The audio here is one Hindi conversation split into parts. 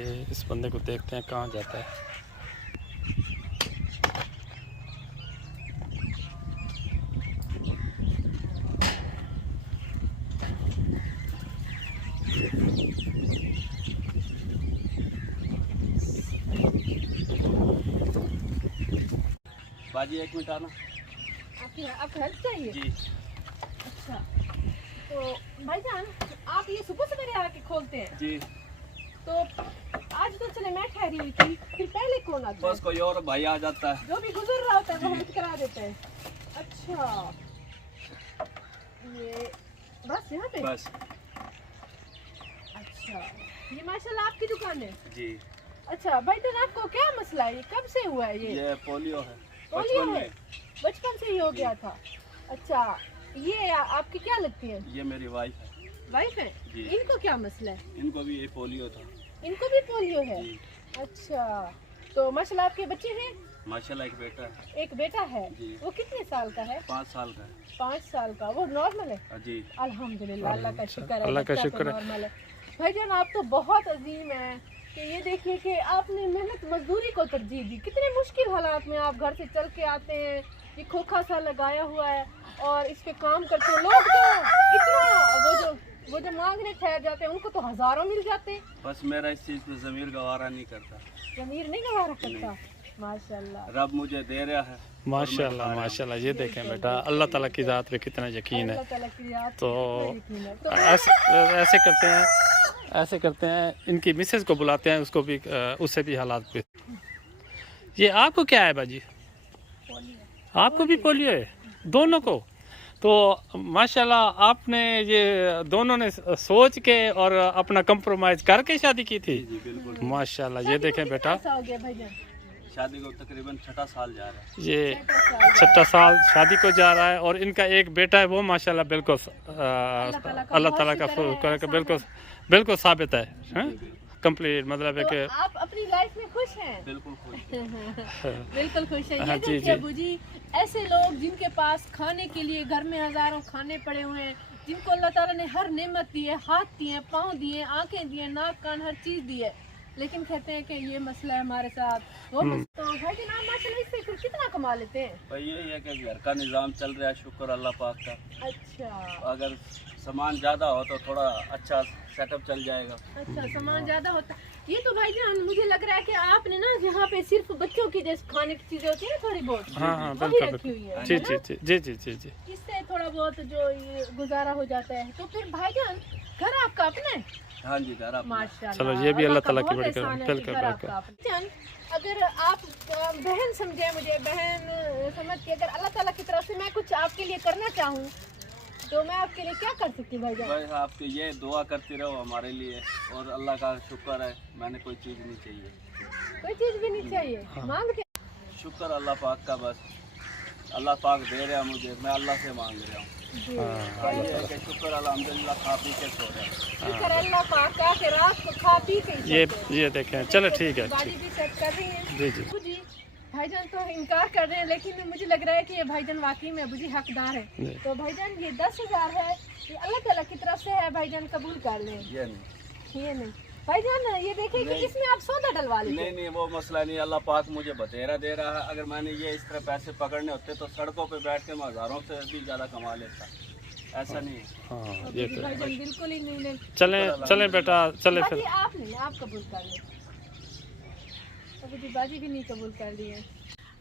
ये इस बंदे को देखते हैं कहाँ जाता है। बाजी 1 मिनट आना। आपको हेल्प चाहिए जी। अच्छा, तो भाईजान आप ये सुबह सवेरे आके खोलते हैं? जी। तो आज तो चले मैं ठहरी हुई थी, फिर पहले कौन आता है? बस कोई और भाई आ जाता है, जो भी गुजर रहा होता है वो हेल्प करा देता है। अच्छा, ये बस यहाँ पे? बस। अच्छा, ये माशाल्लाह आपकी दुकान है? जी। अच्छा भाईजान, आपको क्या मसला है? ये कब से हुआ है? ये पोलियो है। पोलियो बचपन है? में। बचपन से ही हो गया था? अच्छा, ये आपकी क्या लगती है? ये मेरी वाइफ है। वाइफ है? जी। इनको क्या मसला है? इनको भी ये पोलियो था। इनको भी पोलियो है? जी। अच्छा, तो माशाल्लाह आपके बच्चे हैं? माशाल्लाह एक बेटा है। एक बेटा है? जी। वो कितने साल का है? 5 साल का है। 5 साल का? वो नॉर्मल है? जी। अल्हम्दुलिल्लाह, अल्लाह का शुक्र है, अल्लाह का बच्चा तो शुक्र है। नॉर्मल है। भाईजान आप तो बहुत अजीम है कि ये देखिए कि आपने मेहनत मजदूरी को तरजीह दी। कितने मुश्किल हालात में आप घर से चल के आते हैं, ये खोखा सा लगाया हुआ है और इस पे काम करते हैं। लोग तो इतना वो जो मांगने ठहर जाते हैं उनको तो हजारों मिल जाते हैं। बस मेरा इस चीज़ पे ज़मीर गवारा नहीं करता। ज़मीर नहीं गवारा करता? माशाल्लाह, रब मुझे दे रहा है। माशाल्लाह माशाल्लाह। ये देखें बेटा, अल्लाह ताला की ज़ात पे कितना यकीन है। अल्लाह ताला की याद तो यकीन है। तो ऐसे करते हैं इनकी मिसेज को बुलाते हैं, उसको भी उससे भी हालात पे। ये आपको क्या है बाजी? आपको भी पोलियो है? दोनों को? तो माशाल्लाह आपने ये दोनों ने सोच के और अपना कंप्रोमाइज करके शादी की थी। जी बिल्कुल। माशाल्लाह। ये देखें बेटा, हो गया भाईजान? शादी को तकरीबन 6ठा साल जा रहा है। ये 6ठा साल शादी को जा रहा है और इनका एक बेटा है, वो माशाल्लाह बिल्कुल अल्लाह ताला का शुक्र है, बिल्कुल साबित है कंप्लीट। मतलब है तो कि आप अपनी लाइफ में खुश हैं? बिल्कुल खुश। बिल्कुल खुश है। हाँ, ये जी, देखिए जी। अबू जी, ऐसे लोग जिनके पास खाने के लिए घर में हजारों खाने पड़े हुए हैं, जिनको अल्लाह ताला ने हर नेमत दी है, हाथ दिए, पाँव दिए, आंखें दिए, नाक कान हर चीज दी है, लेकिन कहते हैं कि ये मसला है हमारे साथ, वो मसला। तो भाई जनाब माशाल्लाह इससे फिर कितना कमा लेते हैं? भाई यही है कि घर का निज़ाम चल रहा है, शुक्र अल्लाह पाक का। अच्छा अगर सामान ज़्यादा हो तो थोड़ा अच्छा सेटअप चल जाएगा। अच्छा, सामान ज्यादा होता है। ये तो भाईजान मुझे लग रहा है कि आपने ना यहाँ पे सिर्फ बच्चों की जैसे खाने की चीजें होती है ना थोड़ी बहुत, हाँ वो भी बिल्कुल रखी हुई है जी है जी ना? जी जी जी जी जी। इससे थोड़ा बहुत जो ये गुजारा हो जाता है। तो फिर भाईजान घर आपका अपना है? हाँ जी घर अपना। माशाल्लाह, चलो ये भी अल्लाह ताला की बहुत बड़ी एहसान करम। है कि बिल्कुल घर बिल्कुल। आपका अपना। भाईजान, अगर आप बहन समझे, मुझे बहन समझ के अगर अल्लाह ताला की तरफ से मैं कुछ आपके लिए करना चाहूँ तो मैं आपके लिए क्या कर सकती हूँ भाईजान? भाई आपके ये दुआ करती रहो हमारे लिए, और अल्लाह का शुक्र है मैंने कोई चीज़ नहीं चाहिए। कोई चीज भी नहीं चाहिए? मांग के शुक्र अल्लाह पाक का, बस अल्लाह पाक दे रहा है मुझे, मैं अल्लाह से मांग रहा हूँ। जी, ये है कि शुक्र अल्हम्दुलिल्लाह खा पी के सो रहे हैं। शुक्र अल्लाह पाक का कि रात को खा पी के ही सोते हैं। ये देखें। चलो ठीक है। गाड़ी भी सेट कर रही है। जी जी अबू जी, भाईजान तो इनकार कर रहे हैं, लेकिन मुझे लग रहा है कि ये भाईजान वाकई में अबू जी हकदार है। जी। तो भाईजान ये 10,000 है, ये अल्लाह ताला की तरफ से है, भाईजान कबूल कर लें। ये नहीं ये नहीं भाईजान, ये देखिए कि नहीं। इसमें आप सौदा डलवा लीजिए। नहीं नहीं वो मसला नहीं, अल्लाह पाक मुझे बतेरा दे रहा है। अगर मैंने ये इस तरह पैसे पकड़ने होते तो सड़कों पे बैठ के मैं हज़ारों से भी ज़्यादा कमा लेता। ऐसा नहीं है। हाँ अबू ये जी, तो भाईजान बिल्कुल ही नहीं। चलें बेटा, चले बाजी फिर। आप नहीं, आप कबूल कर लें। अबू जी बाजी भी नहीं कबूल कर लिए।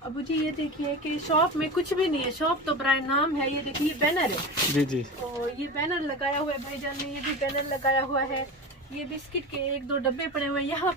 अबू जी ये देखिए कि शॉप में कुछ भी नहीं है, शॉप तो बराए नाम है। ये देखिए बैनर है, जी जी और ये बैनर लगाया हुआ है भाईजान ने, ये भी बैनर लगाया हुआ है। ये बिस्किट के 1-2 डब्बे पड़े हुए हैं यहाँ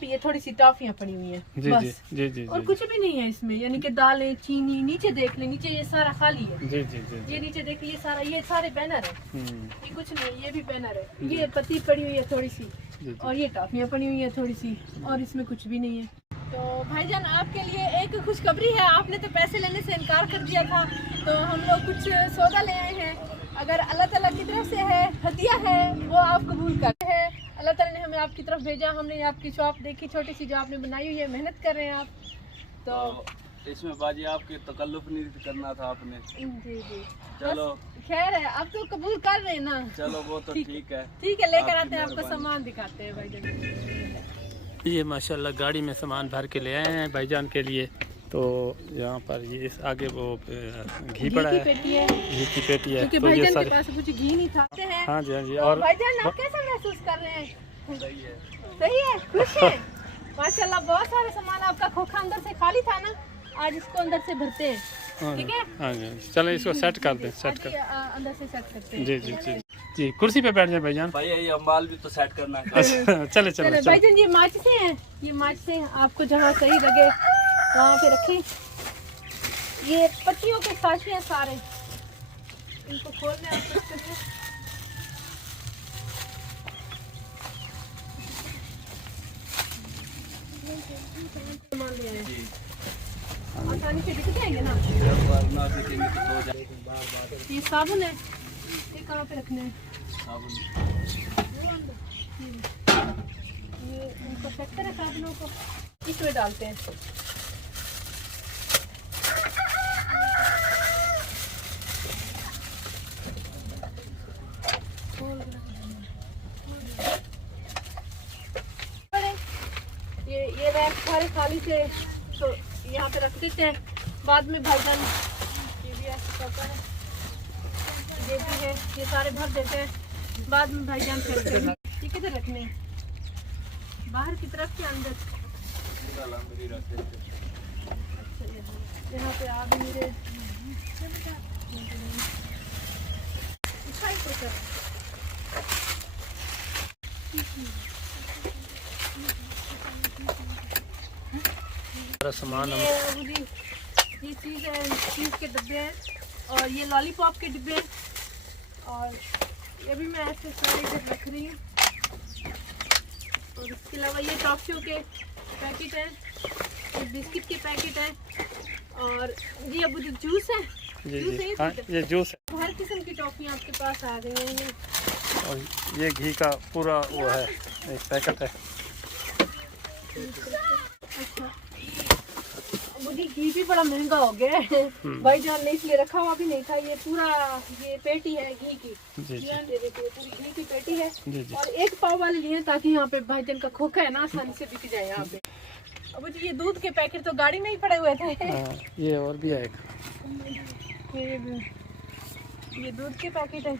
पे ये थोड़ी सी टॉफियाँ पड़ी हुई हैं जी जी बस, जी जी और कुछ भी नहीं है इसमें। यानी कि दालें, चीनी, नीचे देख ले, नीचे ये सारा खाली है। जी जी जी ये नीचे देख ले, ये सारे बैनर है, हम्म, ये कुछ नहीं, ये भी बैनर है। ये पत्ती पड़ी हुई है थोड़ी सी, जी जी। और ये टॉफियाँ पड़ी हुई है थोड़ी सी, और इसमें कुछ भी नहीं है। तो भाईजान आपके लिए एक खुशखबरी है, आपने तो पैसे लेने से इनकार कर दिया था, तो हम लोग कुछ सौदा ले आए हैं। अगर अल्लाह ताला की तरफ से है, हदिया है, वो आप कबूल करते हैं। अल्लाह ताला ने हमें आपकी तरफ भेजा, हमने आपकी शॉप देखी छोटी सी जो आपने बनाई हुई है, मेहनत कर रहे हैं आप। तो इसमें बाजी आपके तकल्लुफ नहीं करना था आपने। जी जी चलो खैर है, अब तो कबूल कर रहे हैं ना। चलो वो तो ठीक है। ठीक है, लेकर आपकी आते हैं, आपको मेहरबानी। सामान दिखाते हैं भाईजान। ये माशाल्लाह गाड़ी में सामान भर के ले आए हैं भाईजान के लिए। तो यहाँ पर ये इस आगे वो घी पड़ा है, घी की पेटी है। क्योंकि तो ये भाईजान सारे के पास कुछ घी नहीं था। हाँ जी हाँ जी। तो और भाईजान आप कैसा महसूस कर रहे हैं? सही है। सही है, खुश है? माशाल्लाह बहुत सारे सामान आपका खोखा अंदर से खाली था ना, आज इसको अंदर से भरते हैं। ठीक है, हाँ जी। चलें इसको सेट कर दें, सेट कर। अंदर से सेट करते हैं। जी जी जी जी। कुर्सी पे बैठ जाए भाईजान। भाई ये अम्बाल भी तो सेट करना है। अच्छा चले चले चले। भाईजान ये माचिसें हैं, ये माचिसें आपको जहाँ सही लगे वहाँ पे रखें। ये पत्तियों के साशे हैं सारे, इनको खोलने आप कुछ करके। सामान ले आए। जी। आसानी से दिख जाएंगे ना। वरना दिखेंगे तो हो जाएगा। ये साबुन है, ये कहाँ पे रखने हैं? साबुन। ये इनको सेट करें साबुनों को, इसमें डालते हैं। ये रैक सारे खाली से तो यहाँ पे रख देते हैं। बाद में भाईजान ये भी ऐसे करता है, ये भी है, ये सारे भर देते हैं। बाद में भाईजान फेंकते हैं। ये किधर रखने हैं? बाहर की तरफ के अंदर? यहाँ पे आप मेरे सामान ये चीज़ है, चीज़ के डब्बे हैं और ये लॉलीपॉप के डिब्बे हैं। और ये भी मैं ऐसे सारे इधर रख रही हूँ। और इसके अलावा ये टॉफियों के पैकेट हैं, ये बिस्किट के पैकेट हैं और ये अब जो जूस है, जी जूस जी है हाँ ये जूस है। हर किस्म की टॉफियाँ आपके पास आ गई हैं। ये और ये घी का पूरा वो है, एक पैकेट है। अच्छा, मुझे घी भी बड़ा महंगा हो गया है भाईजान ने इसलिए रखा हुआ भी नहीं था। ये पूरा ये पेटी है घी की। जी जी ये देखिए पूरी घी की पेटी है। जी जी। और एक पाव वाले लिए ताकि यहाँ पे भाईजान का खोखा है ना आसानी से बिक जाए यहाँ पे। अब जी ये दूध के पैकेट तो गाड़ी में ही पड़े हुए थे। हाँ, ये और भी है एक। ये दूध के पैकेट है।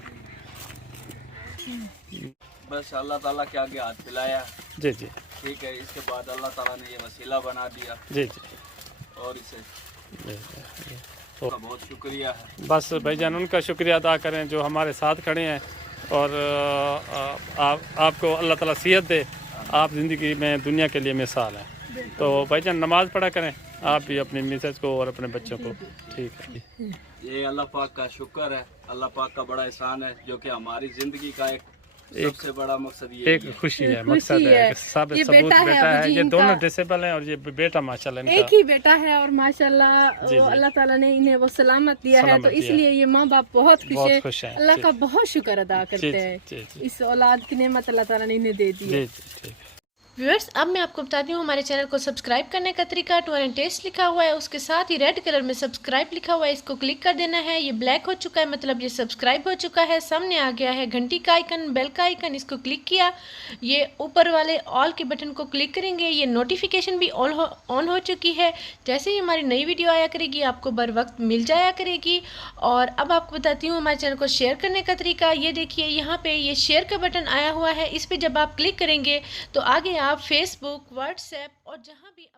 बस अल्लाह ताला के आगे हाथ फैलाया। जी जी ठीक है, इसके बाद अल्लाह ताला ने ये वसीला बना दिया जी जी और इसे जी। तो बहुत शुक्रिया है। बस भाईजान उनका शुक्रिया अदा करें जो हमारे साथ खड़े हैं। और आपको अल्लाह ताला सेहत दे, आप ज़िंदगी में दुनिया के लिए मिसाल हैं। तो भाईजान नमाज़ पढ़ा करें आप भी अपनी मिसेज को और अपने बच्चों को। ठीक है जी। ये अल्लाह पाक का शुक्र है, अल्लाह पाक का बड़ा एहसान है जो कि हमारी ज़िंदगी का एक सबसे बड़ा मकसद ये एक खुशी है, मकसद है, सब ये सबूत बेटा है बेटा है। अभी ये जी दोनों इनका। डिसेबल हैं और ये बेटा माशाल्लाह एक इनका ही बेटा है और माशाल्लाह जी, जी। अल्लाह ताला ने इन्हें वो सलामत दिया है। सलामत तो दिया इसलिए ये माँ बाप बहुत खुश बहुत है, खुश हैं। अल्लाह जी। का बहुत शुक्र अदा जी करते जी हैं। जी जी इस औलाद की नेमत अल्लाह ताला ने इन्हें दे दी है। जी जी ठीक है। व्यूअर्स, अब मैं आपको बताती हूँ हमारे चैनल को सब्सक्राइब करने का तरीका। टूर एंड टेस्ट लिखा हुआ है, उसके साथ ही रेड कलर में सब्सक्राइब लिखा हुआ है, इसको क्लिक कर देना है। ये ब्लैक हो चुका है मतलब ये सब्सक्राइब हो चुका है। सामने आ गया है घंटी का आइकन, बेल का आइकन, इसको क्लिक किया। ये ऊपर वाले ऑल के बटन को क्लिक करेंगे, ये नोटिफिकेशन भी ऑन हो चुकी है। जैसे ही हमारी नई वीडियो आया करेगी आपको बर वक्त मिल जाया करेगी। और अब आपको बताती हूँ हमारे चैनल को शेयर करने का तरीका। ये देखिए यहाँ पे ये शेयर का बटन आया हुआ है, इस पर जब आप क्लिक करेंगे तो आगे आप फेसबुक, व्हाट्सएप और जहाँ भी